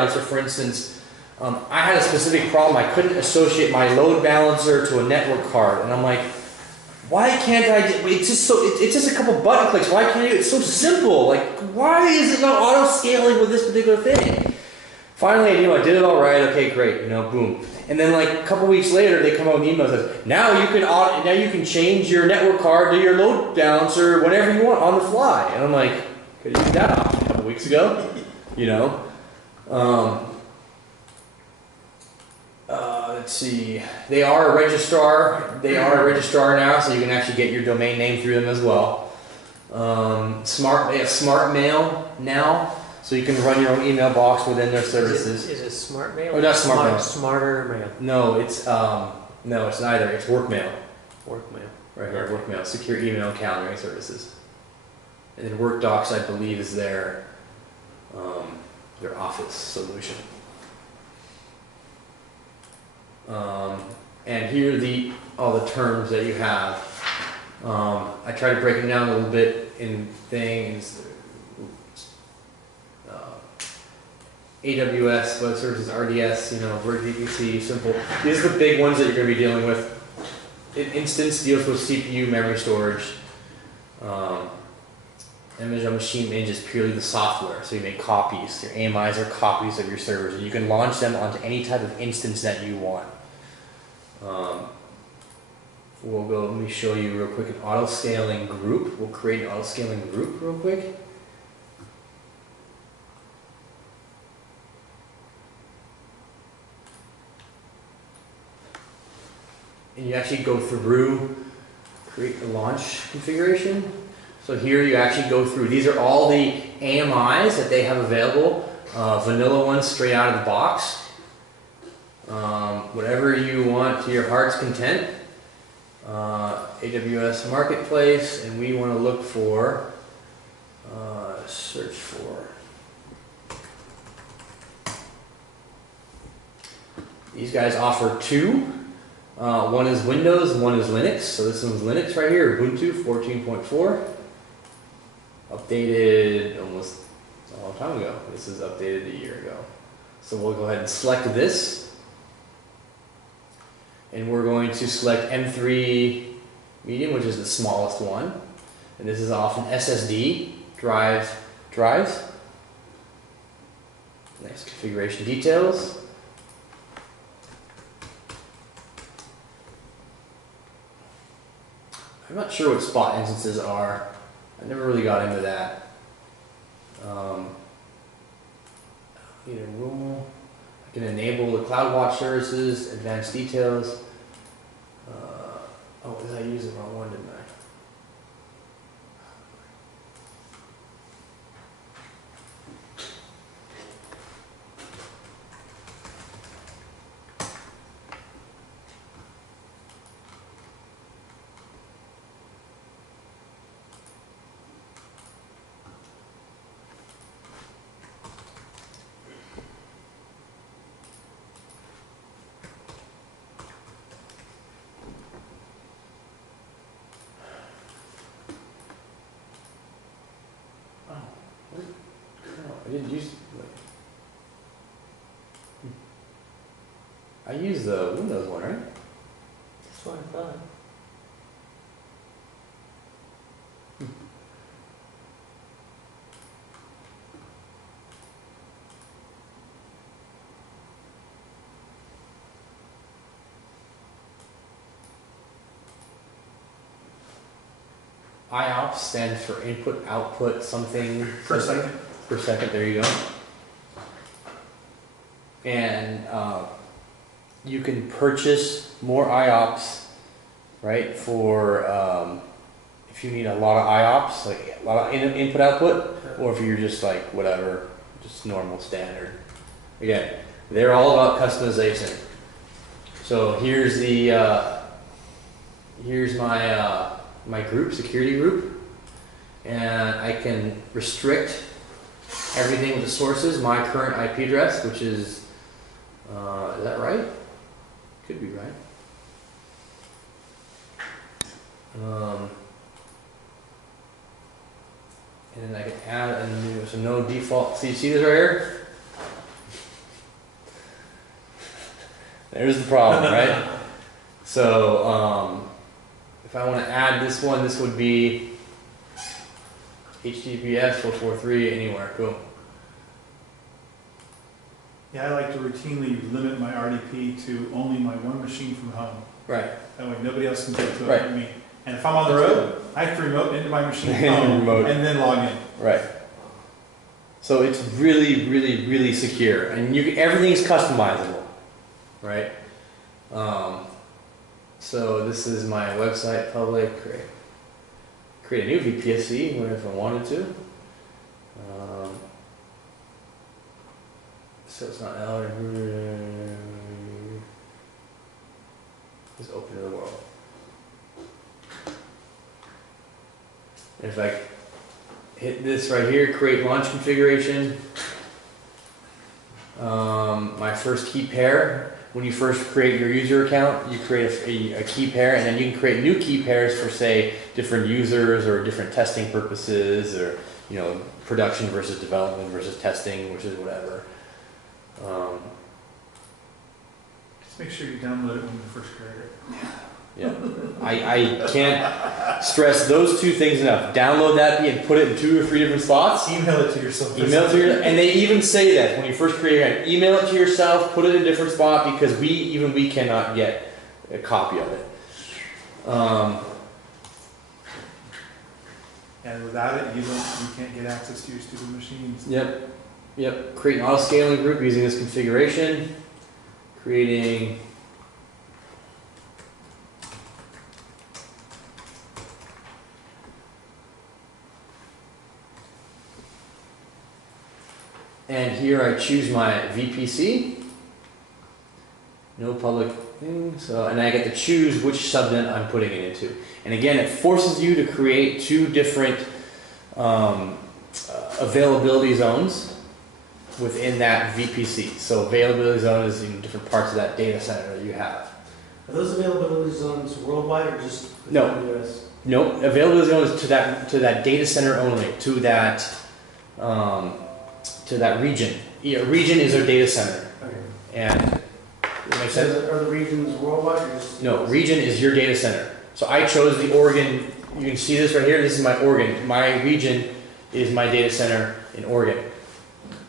balancer, for instance, I had a specific problem. I couldn't associate my load balancer to a network card, and I'm like, why can't I? It's just a couple button clicks. Why can't I do it? It's so simple. Like, why is it not auto scaling with this particular thing? Finally, I did it all right. Okay, great. Boom. And then like a couple weeks later, they come out with an email that says, now you can change your network card to your load balancer whenever you want on the fly. And I'm like, could you do that a couple weeks ago? Let's see. They are a registrar. They are a registrar now, so you can actually get your domain name through them as well. They have smart mail now. So you can run your own email box within their services. Is it smart mail? Oh, not smart mail. Smarter mail. No, it's neither. It's work mail. Work mail. Right here, work mail. Secure email and calendaring services. And then Work Docs, I believe, is their office solution. And here are all the terms that you have. I try to break them down a little bit in things. AWS, web services, RDS, VPC, simple. These are the big ones that you're going to be dealing with. An instance deals with CPU, memory storage. Image on machine image is purely the software, so you make copies. Your AMIs are copies of your servers, and you can launch them onto any type of instance that you want. Let me show you real quick an auto-scaling group. We'll create an auto-scaling group real quick. And you actually go through, create a launch configuration. So here you actually go through, these are all the AMIs that they have available, vanilla ones straight out of the box. Whatever you want to your heart's content. AWS Marketplace, and we want to look for, search for. These guys offer two. One is Windows and one is Linux. So this one's Linux right here, Ubuntu 14.4. Updated almost a long time ago. This is updated a year ago. So we'll go ahead and select this. And we're going to select M3 Medium, which is the smallest one. And this is off an SSD drives. Next, configuration details. I'm not sure what spot instances are. I never really got into that. Need a rule. I can enable the CloudWatch services, advanced details. Did I use the wrong one, didn't I? I didn't use. I used the Windows one, right? That's what I thought. IOPS stands for input output something Per second. Per second, there you go. And you can purchase more IOPS, right, for if you need a lot of IOPS, like a lot of input output, or if you're just like whatever, just normal standard. Again, they're all about customization. So here's the here's my my group, security group, and I can restrict everything with the sources, my current IP address, which is that right? Could be right. And then I can add a new, so no default. So you see this right here? There's the problem, right? So if I want to add this one, this would be HTTPS 443 anywhere. Cool. Yeah, I like to routinely limit my RDP to only my one machine from home. Right. That way nobody else can get to it Right. but me. And if I'm on the road, I have to remote into my machine from home Remote. and then log in. Right. So it's really, really, really secure, and everything's customizable, right? So this is my website, public. Create a new VPSC if I wanted to. So it's not out. It's open to the world. And if I hit this right here, create launch configuration. My first key pair. When you first create your user account, you create a key pair, and then you can create new key pairs for, say, different users or different testing purposes, or production versus development versus testing, which is whatever. Just make sure you download it when you first create it. Yeah, I can't stress those two things enough. Download that and put it in 2 or 3 different spots. Email it to yourself. And they even say that when you first create it, email it to yourself, put it in a different spot, because we cannot get a copy of it. And without it, you can't get access to your stupid machines. Yep. Create an auto scaling group using this configuration. Creating. And here I choose my VPC. No public thing. And I get to choose which subnet I'm putting it into. And again, it forces you to create 2 different availability zones within that VPC. So availability zone is in different parts of that data center that you have. Are those availability zones worldwide or just No. AWS? No, availability zone is to that data center only, to that region. Region is our data center. Okay. And that makes sense? Are the regions worldwide or just? No, region is your data center. So I chose the Oregon. You can see this right here. This is my Oregon. My region is my data center in Oregon.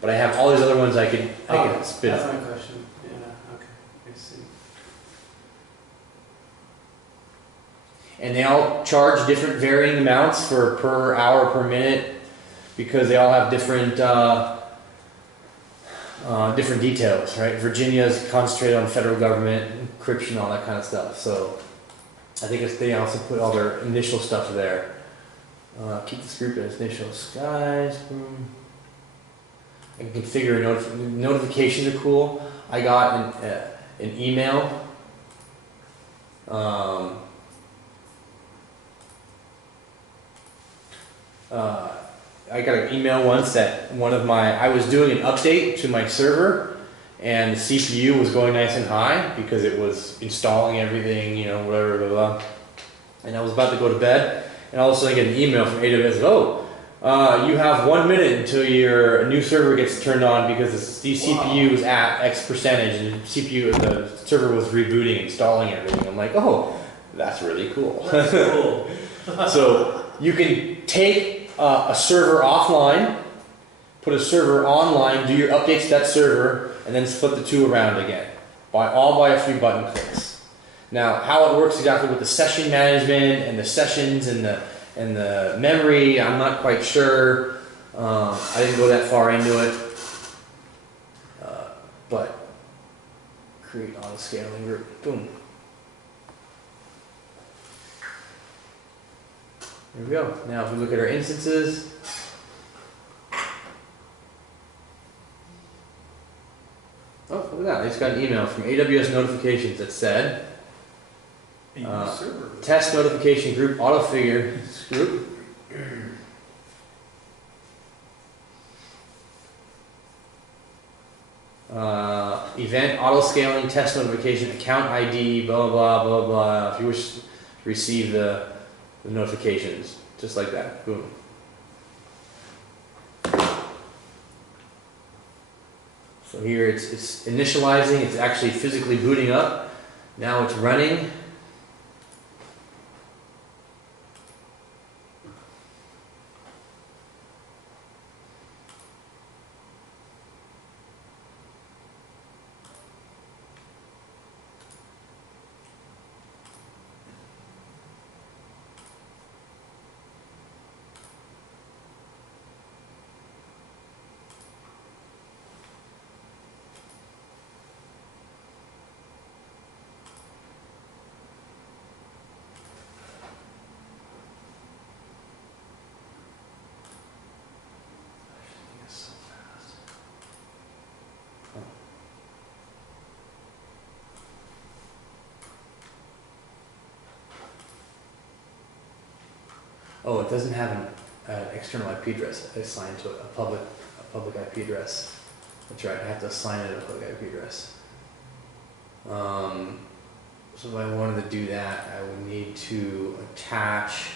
But I have all these other ones I can spin That's up. my question. Yeah, okay. I see. And they all charge different varying amounts for per hour, per minute, because they all have different different details, right? Virginia is concentrated on federal government, encryption, all that kind of stuff. So I think they also put all their initial stuff there. Keep this group as initial skies. Boom. I can configure notifications are cool. I got an email. I got an email once that I was doing an update to my server, and the CPU was going nice and high because it was installing everything, whatever, blah, blah. And I was about to go to bed, and all of a sudden I get an email from AWS, you have 1 minute until your new server gets turned on because the CPU is at X percentage, and the server was rebooting, installing everything. I'm like, oh, that's really cool. That's cool. So you can take a server offline, put a server online, do your updates to that server, and then flip the 2 around again, all by a few button clicks. Now, how it works exactly with the session management and the sessions and the memory, I'm not quite sure. I didn't go that far into it, but create auto scaling group. Boom. There we go. Now, if we look at our instances. Oh, look at that. I just got an email from AWS notifications that said, test notification group, auto figure group. Event, auto scaling, test notification, account ID, blah, blah, blah, blah. If you wish to receive the notifications, just like that. Boom. So here it's initializing, it's actually physically booting up. Now it's running. Oh, it doesn't have an external IP address assigned to it, a public IP address. That's right, I have to assign it a public IP address. So if I wanted to do that, I would need to attach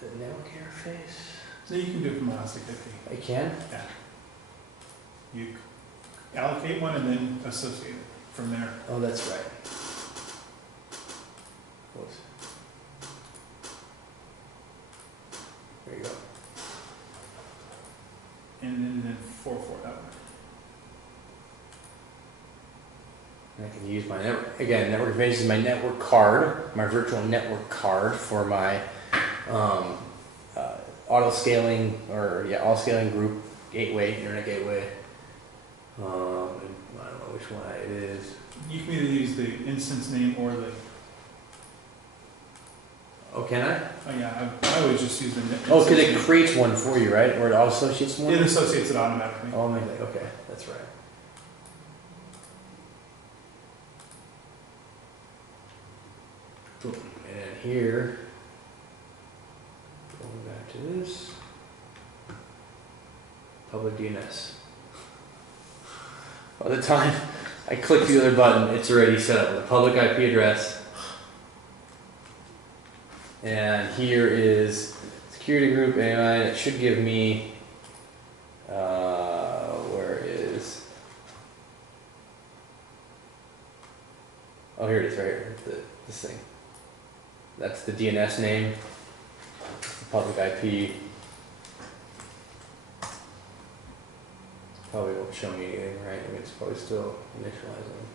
the network interface. So you can do it from Elastic IP. I can? Yeah. You allocate one and then associate it from there. Oh, that's right. Whoops. There you go. And then 4 that way. And I can use my network, again, network interface is my network card, my virtual network card for my auto scaling auto scaling group gateway, internet gateway. And I don't know which one it is. You can either use the instance name or the, Oh, can I? oh yeah, I always just use the Oh, because it instance creates one for you, right? Or it auto associates name. one? It associates it automatically. Oh, maybe. Okay, that's right. Boom. And here, going back to this, public DNS. By the time I click the other button, it's already set up with a public IP address. And here is security group and it should give me, where is, oh here it is right here, this thing. That's the DNS name, the public IP. Probably won't show me anything, right? I mean, it's probably still initializing.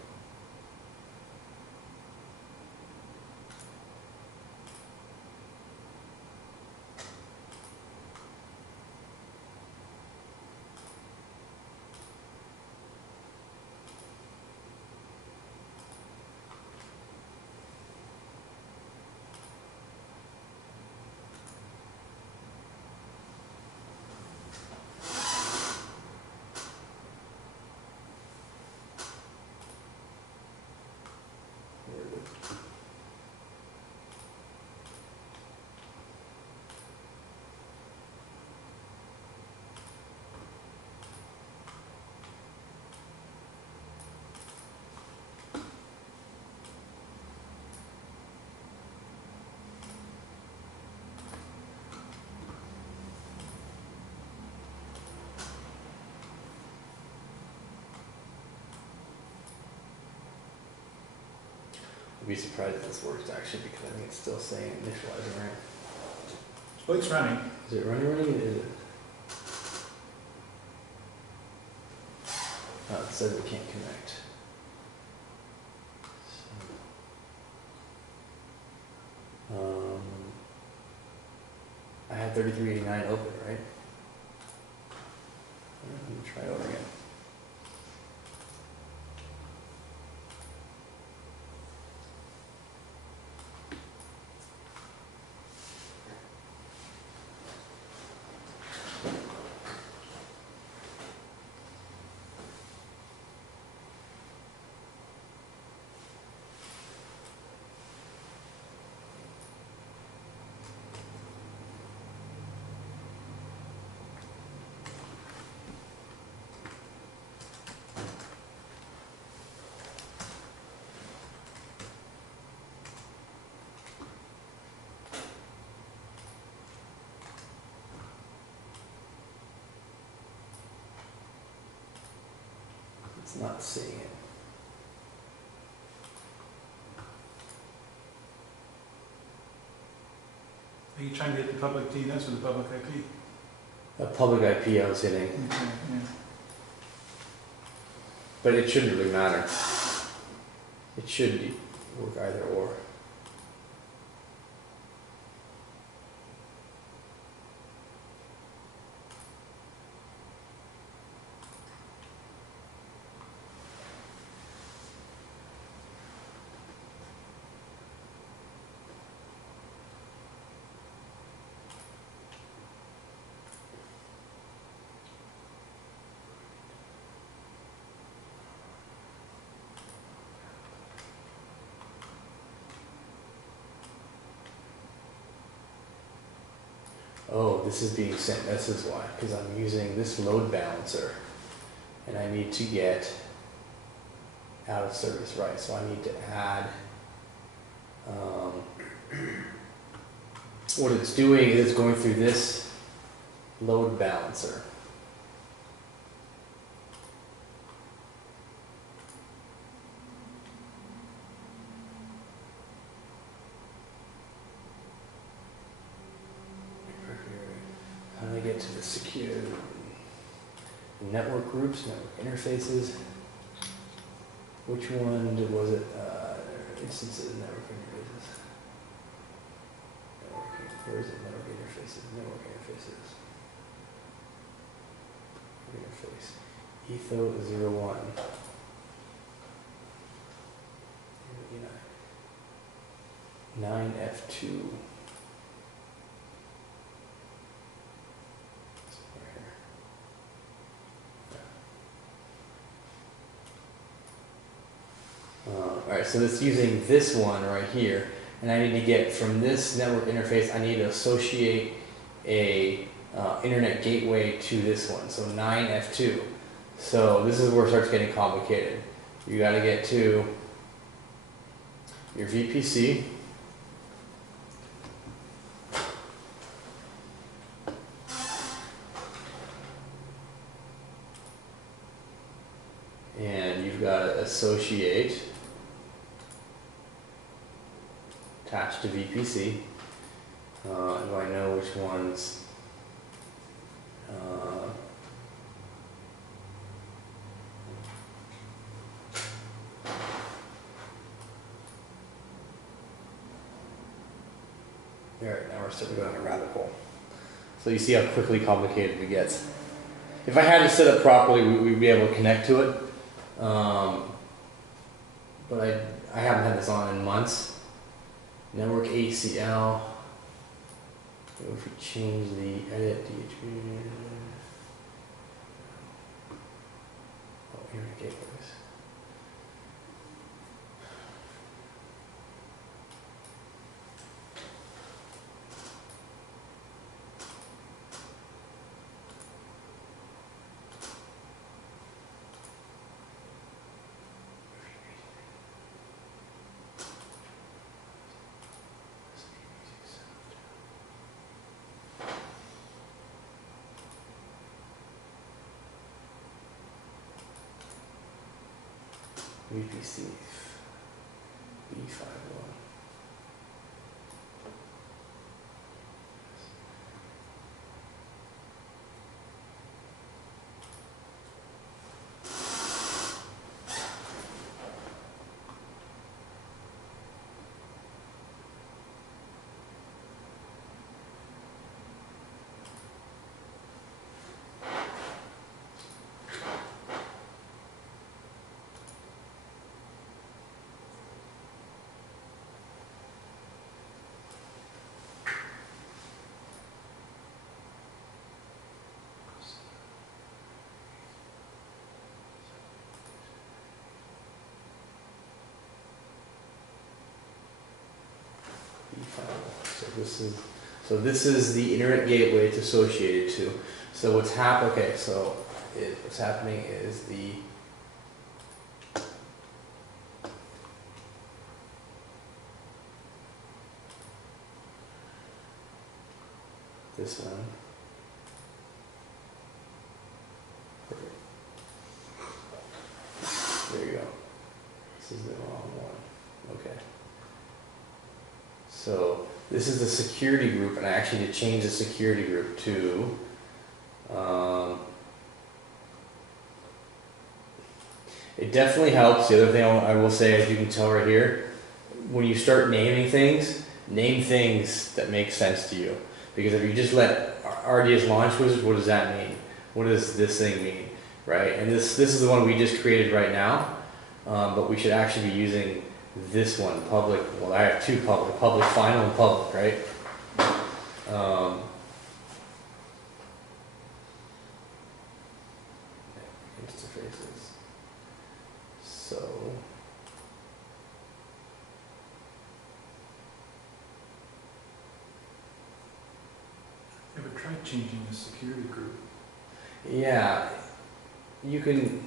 I'd be surprised if this works actually because I think it's still saying initializing, right? Well, it's running. Is it running? Is it? Oh, it says it can't connect. So, I have 3389 open, right? Let me try it over again. It's not seeing it. Are you trying to get the public DNS or the public IP? A public IP I was hitting, Okay, yeah. but it shouldn't really matter. It should work either or. Oh, this is being sent, this is why, because I'm using this load balancer and I need to get out of service, right? So I need to add, what it's doing is it's going through this load balancer. How do I get to the secure network groups, network interfaces? Which one was it? Instances, network interfaces. Where is it? Network interfaces. Network interfaces. Interface. Etho 01. 9F2. Alright, so it's using this one right here, and I need to get from this network interface, I need to associate a internet gateway to this one, so 9F2. So this is where it starts getting complicated. You got to get to your VPC. And you've got to associate attached to VPC. Do I know which ones? Alright, now we're starting to go down a rabbit hole. So you see how quickly complicated it gets. If I had it set up properly, we'd be able to connect to it. But I haven't had this on in months. Network ACL. If we change the edit DHB. Oh, internet gateways. VPC B51. So this is the internet gateway it's associated to. So what's happening is this one. So this is the security group, and I actually need to change the security group to, it definitely helps. The other thing I will say, as you can tell right here, when you start naming things, name things that make sense to you. Because if you just let RDS launch wizard, what does that mean? What does this thing mean, right? And this is the one we just created right now, but we should actually be using this one, public. Well, I have two public final and public, right? Interfaces. So. Ever tried changing the security group? Yeah, you can.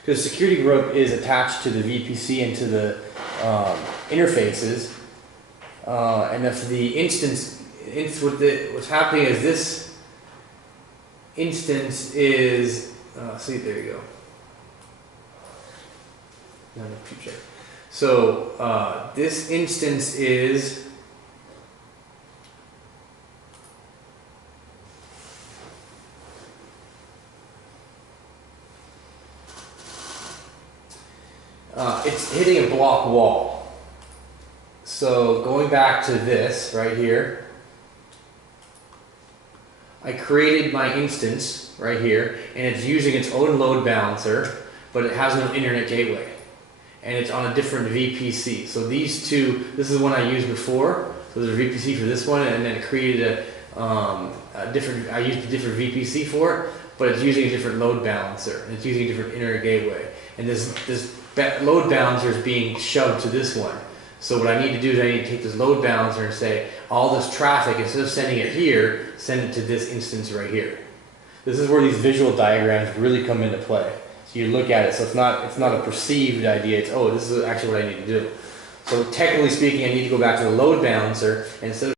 Because security group is attached to the VPC and to the interfaces, and if the instance, what's happening is this instance is. See, there you go. No, check. So this instance is. It's hitting a block wall. So going back to this right here, I created my instance right here, and it's using its own load balancer, but it has no internet gateway, and it's on a different VPC. So these two, this is the one I used before. So there's a VPC for this one, and then it created a different. I used a different VPC for it, but it's using a different load balancer, and it's using a different internet gateway, and this load balancer is being shoved to this one. So what I need to do is I need to take this load balancer and say, all this traffic, instead of sending it here, send it to this instance right here. This is where these visual diagrams really come into play. So you look at it, so it's not a perceived idea, it's, oh, this is actually what I need to do. So technically speaking, I need to go back to the load balancer, and instead of